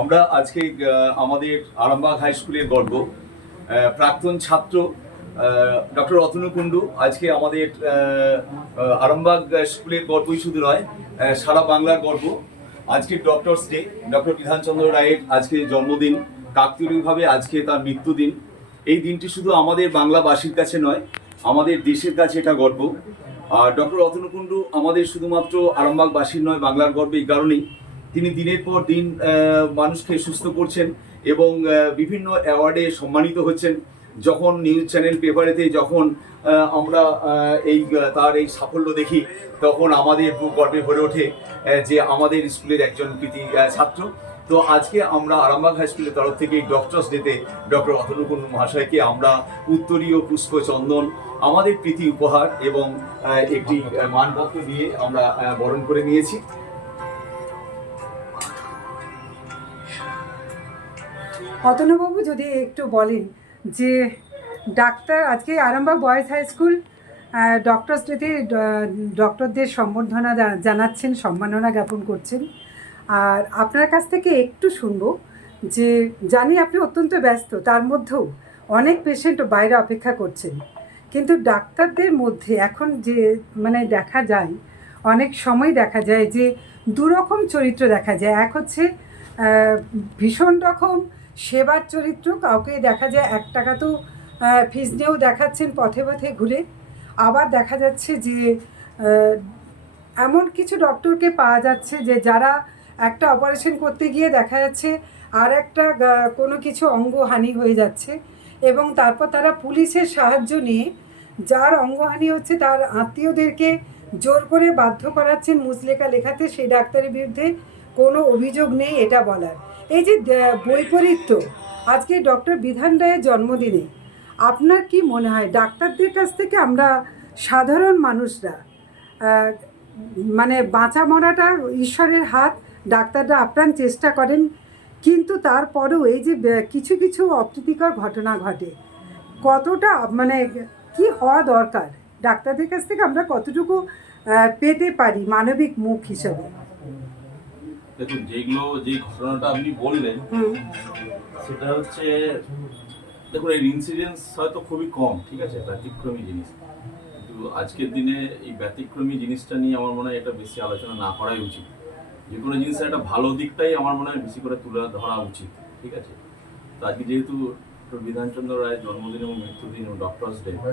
আমরা আজকে আমাদের আরামবাগ হাই স্কুলের গর্ব প্রাক্তন ছাত্র ডক্টর অতনু কুণ্ডু আজকে আমাদের আরামবাগ স্কুলের গর্বই শুধু নয় সারা বাংলার গর্ব। আজকে ডক্টরস ডে, ডক্টর বিধানচন্দ্র রায়ের আজকে জন্মদিন, কাকতালীয়ভাবে আজকে তার মৃত্যুদিন। এই দিনটি শুধু আমাদের বাংলাবাসীর কাছে নয়, আমাদের দেশের কাছে এটা গর্ব। আর ডক্টর অতনু কুণ্ডু আমাদের শুধুমাত্র আরামবাগবাসীর নয়, বাংলার গর্ব এই কারণেই। তিনি দিনের পর দিন মানুষকে সুস্থ করছেন এবং বিভিন্ন অ্যাওয়ার্ডে সম্মানিত হচ্ছেন। যখন নিউজ চ্যানেল পেপারেতে যখন আমরা এই তার এই সাফল্য দেখি, তখন আমাদের বুক গর্বে ভরে ওঠে যে আমাদের স্কুলের একজন কৃতি ছাত্র। তো আজকে আমরা আরামবাগ হাই স্কুলের তরফ থেকে ডক্টরস ডেতে ডক্টর অতনু কুণ্ডু মহাশয়কে আমরা উত্তরীয় পুষ্প চন্দন, আমাদের প্রীতি উপহার এবং একটি মানপত্র দিয়ে আমরা বরণ করে নিয়েছি। অতনুবাবু যদি একটু বলেন যে ডাক্তার, আজকে Arambag boys high school doctors ডেতে ডক্টরদের সম্বর্ধনা জানাচ্ছেন, সম্মাননা জ্ঞাপন করছেন। আর আপনার কাছ থেকে একটু শুনব যে জানি আপনি অত্যন্ত ব্যস্ত, তার মধ্যেও অনেক পেশেন্ট বাইরে অপেক্ষা করছেন। কিন্তু ডাক্তারদের মধ্যে এখন যে মানে দেখা যায়, অনেক সময় দেখা যায় যে দুরকম চরিত্র দেখা যায়। এক হচ্ছে ভীষণ রকম সেবার চরিত্র কাউকে দেখা যায় এক টাকা তো ফিস নিয়েও দেখাচ্ছেন পথে পথে ঘুরে। আবার দেখা যাচ্ছে যে এমন কিছু ডক্টরকে পাওয়া যাচ্ছে যে, যারা একটা অপারেশন করতে গিয়ে দেখা যাচ্ছে আর একটা কোনো কিছু অঙ্গহানি হয়ে যাচ্ছে এবং তারপর তারা পুলিশের সাহায্য নিয়ে, যার অঙ্গহানি হচ্ছে তার আত্মীয়দেরকে জোর করে বাধ্য করাচ্ছেন মুসলেখা লেখাতে। সেই ডাক্তারের বিরুদ্ধে কোনো অভিযোগ নেই এটা বলার। এই যে বৈপরীত্য, আজকে ডক্টর বিধান রায়ের জন্মদিনে, আপনার কি মনে হয়? ডাক্তারদের কাছ থেকে আমরা সাধারণ মানুষরা মানে বাঁচা মরাটা ঈশ্বরের হাত, ডাক্তাররা আপ্রাণ চেষ্টা করেন, কিন্তু তারপরেও এই যে কিছু কিছু অপ্রীতিকর ঘটনা ঘটে, কতটা মানে কি হওয়া দরকার? ডাক্তারদের কাছ থেকে আমরা কতটুকু পেতে পারি মানবিক মুখ হিসাবে? দেখুন যেগুলো যে ঘটনাটা আপনি বললেন সেটা হচ্ছে দেখুন এর ইনসিডেন্স হয়তো খুবই কম ঠিক আছে? ব্যতিক্রমী জিনিস। কিন্তু আজকের দিনে এই ব্যতিক্রমী জিনিসটা নিয়ে আমার মনে হয় এটা বেশি আলোচনা না করাই উচিত। যে কোনো জিনিসের একটা ভালো দিকটাই আমার মনে হয় বেশি করে তুলে ধরা উচিত ঠিক আছে? তো আজকে যেহেতু ডক্টর বিধানচন্দ্র রায়ের জন্মদিন এবং মৃত্যুদিন ও ডক্টরস ডে তো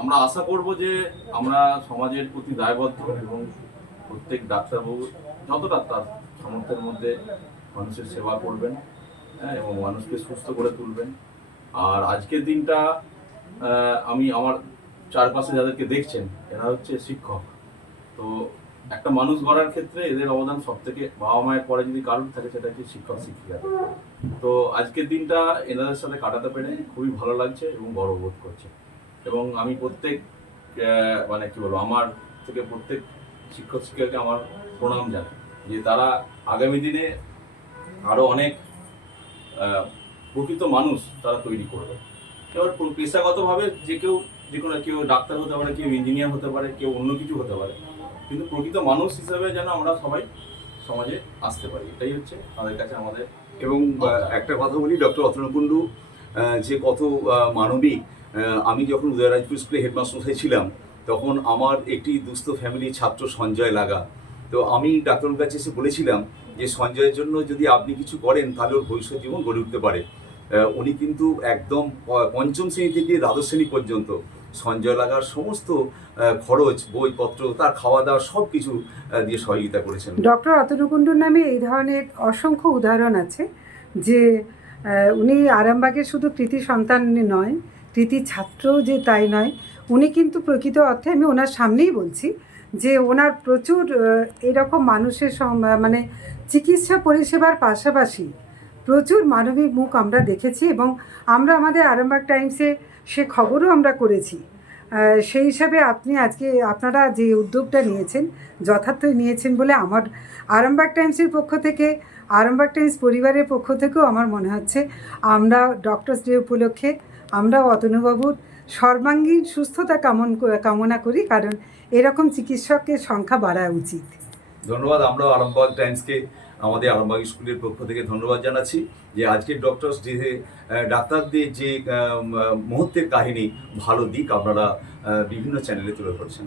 আমরা আশা করব যে আমরা সমাজের প্রতি দায়বদ্ধ এবং প্রত্যেক ডাক্তারবাবু যতটা তার সামর্থ্যের মধ্যে মানুষের সেবা করবেন হ্যাঁ এবং মানুষকে সুস্থ করে তুলবেন। আর আজকের দিনটা আমি আমার চারপাশে যাদেরকে দেখছেন, এরা হচ্ছে শিক্ষক। তো একটা মানুষ গড়ার ক্ষেত্রে এদের অবদান সব থেকে বাবা মায়ের পরে যদি কারণ থাকে, সেটা হচ্ছে শিক্ষক, শিক্ষিকা। তো আজকের দিনটা এনাদের সাথে কাটাতে পেরে খুবই ভালো লাগছে এবং গর্ববোধ করছে। এবং আমি প্রত্যেক মানে কি বলব, আমার থেকে প্রত্যেক শিক্ষক শিক্ষিকাকে আমার প্রণাম জানাই। যে তারা আগামী দিনে আরও অনেক প্রকৃত মানুষ তারা তৈরি করবে। এবার পেশাগতভাবে যে কেউ যে কোনো কেউ ডাক্তার হতে পারে কেউ ইঞ্জিনিয়ার হতে পারে কেউ অন্য কিছু হতে পারে কিন্তু প্রকৃত মানুষ হিসেবে যেন আমরা সবাই সমাজে আসতে পারি এটাই হচ্ছে তাদের কাছে আমাদের এবং একটা কথা বলি ডক্টর অতনু কুণ্ডু যে কত মানবিক আমি যখন উদয়রাজপুর স্কুলে হেডমাস্টার ছিলাম তখন আমার একটি দুস্থ ফ্যামিলির ছাত্র সঞ্জয় লাগা। তো আমি ডাক্তারের কাছে এসে বলেছিলাম যে, সঞ্জয়ের জন্য যদি আপনি কিছু করেন, তাহলে ওর ভবিষ্যৎ জীবন গড়ে উঠতে পারে। উনি কিন্তু একদম পঞ্চম শ্রেণি থেকে দ্বাদশ শ্রেণি পর্যন্ত সঞ্জয় লাগার সমস্ত খরচ, বইপত্র, তার খাওয়া দাওয়া সব কিছু দিয়ে সহযোগিতা করেছেন। ডক্টর অতনুকুণ্ডুর নামে এই ধরনের অসংখ্য উদাহরণ আছে যে উনি আরামবাগের শুধু কৃতি সন্তান নয় কৃতি ছাত্রও যে তাই নয়, উনি কিন্তু প্রকৃত অর্থে আমি ওনার সামনেই বলছি যে ওনার প্রচুর এরকম মানুষের মানে চিকিৎসা পরিষেবার পাশাপাশি প্রচুর মানবিক মুখ আমরা দেখেছি এবং আমরা আমাদের আরামবাগ টাইমসে সে খবরও আমরা করেছি। সেই হিসাবে আপনি আজকে, আপনারা যে উদ্যোগটা নিয়েছেন, যথার্থই নিয়েছেন বলে আমার আরামবাগ টাইমসের পক্ষ থেকে, আরামবাগ টাইমস পরিবারের পক্ষ থেকেও আমার মনে হচ্ছে আমরা ডক্টরস ডে উপলক্ষে আমরা অতনুবাবুর সর্বাঙ্গীন সুস্থতা কামন কামনা করি, কারণ এরকম চিকিৎসকের সংখ্যা বাড়া উচিত। ধন্যবাদ, আমরাও আরামবাগ টাইমসকে আমাদের আরামবাগ স্কুলের পক্ষ থেকে ধন্যবাদ জানাচ্ছি যে আজকের ডক্টরস ডে ডাক্তারদের যে মুহূর্তের কাহিনী, ভালো দিক আপনারা বিভিন্ন চ্যানেলে তুলে ধরছেন।